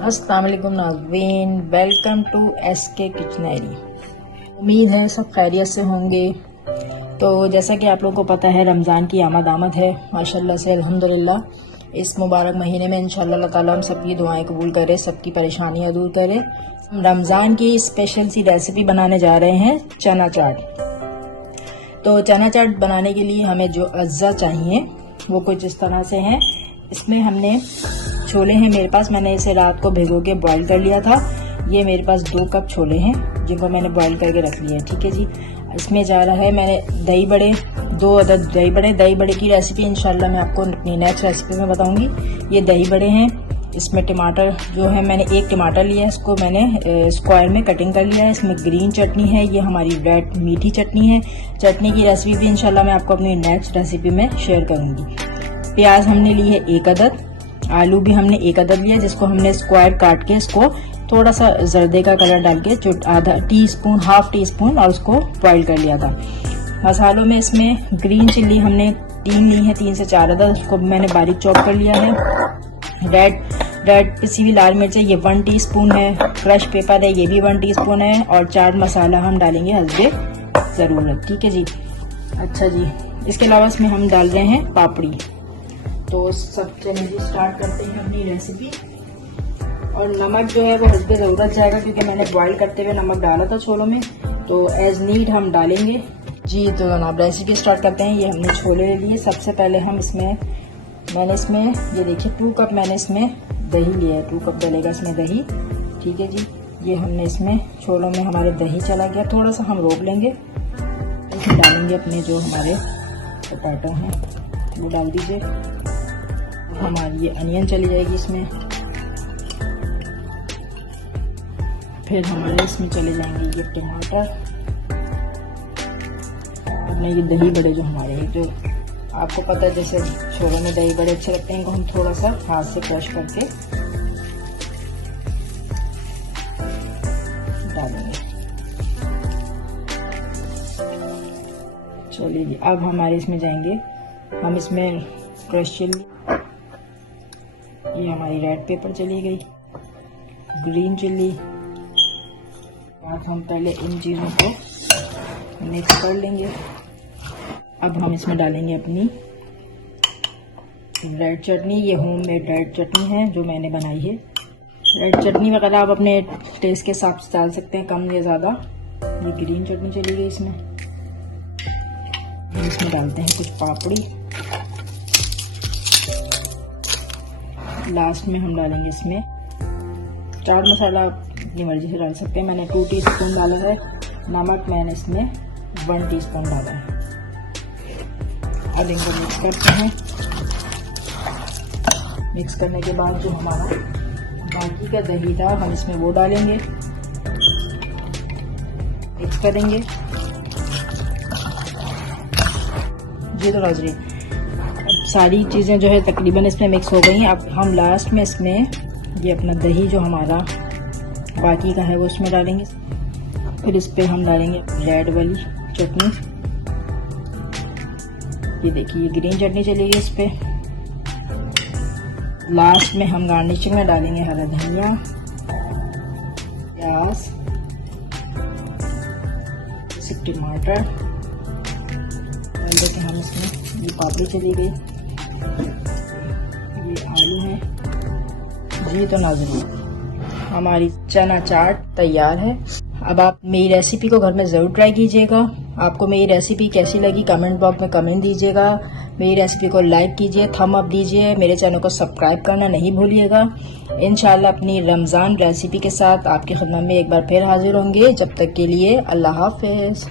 अस्सलाम वालेकुम नाज़रीन, वेलकम टू SK किचनरी। उम्मीद है सब खैरियत से होंगे। तो जैसा कि आप लोगों को पता है, रमज़ान की आमद है माशाल्लाह से, अल्हम्दुलिल्लाह। इस मुबारक महीने में इंशाअल्लाह अल्लाह ताला हम सबकी दुआएं कबूल करे, सबकी परेशानियां दूर करे। रमज़ान की स्पेशल सी रेसिपी बनाने जा रहे हैं, चना चाट। तो चना चाट बनाने के लिए हमें जो अज्जा चाहिए वो कुछ इस तरह से हैं। इसमें हमने छोले हैं मेरे पास, मैंने इसे रात को भिगो के बॉईल कर लिया था। ये मेरे पास 2 कप छोले हैं जिनको मैंने बॉईल करके रख लिया है, ठीक है जी। इसमें जा रहा है मैंने दही बड़े, 2 अदद दही बड़े की रेसिपी इंशाल्लाह मैं आपको अपनी नेक्स्ट रेसिपी में बताऊंगी। ये दही बड़े हैं। इसमें टमाटर जो है, मैंने 1 टमाटर लिया है, इसको मैंने स्क्वायर में कटिंग कर लिया है। इसमें ग्रीन चटनी है, ये हमारी रेड मीठी चटनी है। चटनी की रेसिपी भी इंशाल्लाह मैं आपको अपनी नेक्स्ट रेसिपी में शेयर करूंगी। प्याज हमने ली है 1 अदद, आलू भी हमने 1 अदद लिया, जिसको हमने स्क्वायर काट के इसको थोड़ा सा जर्दे का कलर डाल के हाफ टी स्पून और उसको बॉईल कर लिया था। मसालों में इसमें ग्रीन चिल्ली हमने 3 ली है, 3 से 4 अदद, उसको मैंने बारीक चॉप कर लिया है। रेड पिसी हुई लाल मिर्च ये 1 टीस्पून है। क्रश पेपर है, ये भी 1 टीस्पून है। और चाट मसाला हम डालेंगे हस्बे ज़रूरत, ठीक है जी। अच्छा जी, इसके अलावा इसमें हम डाल रहे हैं पापड़ी। तो सब चलिए जी स्टार्ट करते हैं अपनी रेसिपी। और नमक जो है वो हस्बे ज़रूरत जाएगा, क्योंकि मैंने बॉईल करते हुए नमक डाला था छोलों में, तो एज नीड हम डालेंगे जी। तो जनाब रेसिपी स्टार्ट करते हैं। ये हमने छोले ले लिए। सबसे पहले हम मैंने इसमें ये देखिए 2 कप मैंने इसमें दही लिया है, 2 कप डलेगा इसमें दही, ठीक है जी। ये हमने इसमें छोलों में हमारे दही चला गया, थोड़ा सा हम रोक लेंगे। इसमें डालेंगे अपने जो हमारे पोटैटो हैं वो डाल दीजिए। हमारी ये अनियन चली जाएगी इसमें। फिर हमारे इसमें चले जाएंगे ये टमाटर। अपने ये दही बड़े जो हमारे, जो आपको पता है जैसे छोलों में दही बड़े अच्छे लगते हैं, इनको हम थोड़ा सा हाथ से क्रश करके डालेंगे। चलिए जी, अब हमारे इसमें जाएंगे हम इसमें क्रश चिल्ली, ये हमारी रेड पेपर चली गई, ग्रीन चिल्ली। अब हम पहले इन चीज़ों को मिक्स कर लेंगे। अब हम इसमें डालेंगे अपनी रेड चटनी। ये होममेड रेड चटनी है जो मैंने बनाई है। रेड चटनी वगैरह आप अपने टेस्ट के हिसाब से डाल सकते हैं, कम या ज़्यादा। ये ग्रीन चटनी चली गई इसमें। हम इसमें डालते हैं कुछ पापड़ी। लास्ट में हम डालेंगे इसमें चाट मसाला, अपनी मर्जी से डाल सकते हैं। मैंने 2 टीस्पून डाला है। नमक मैंने इसमें 1 टीस्पून डाला है। अब इनको मिक्स करते हैं। मिक्स करने के बाद जो हमारा बाकी का दही था हम इसमें वो डालेंगे, मिक्स करेंगे जी। तो नाज़रीन, सारी चीज़ें जो है तकरीबन इसमें मिक्स हो गई हैं। अब हम लास्ट में इसमें ये अपना दही जो हमारा बाकी का है वो इसमें डालेंगे। फिर इस पे हम डालेंगे रेड वाली चटनी। ये देखिए, ये ग्रीन चटनी चली गई इस पे। लास्ट में हम गार्निशिंग में डालेंगे हरा धनिया, प्याज, टमाटर। देखिए हम इसमें ये पापड़ी चली गई, ये आलू है जी। तो नाज़रीन, हमारी चना चाट तैयार है। अब आप मेरी रेसिपी को घर में ज़रूर ट्राई कीजिएगा। आपको मेरी रेसिपी कैसी लगी कमेंट बॉक्स में कमेंट दीजिएगा। मेरी रेसिपी को लाइक कीजिए, थम अप दीजिए। मेरे चैनल को सब्सक्राइब करना नहीं भूलिएगा। इंशाल्लाह अपनी रमज़ान रेसिपी के साथ आपकी खिदमत में एक बार फिर हाजिर होंगे। जब तक के लिए अल्लाह हाफ़िज़।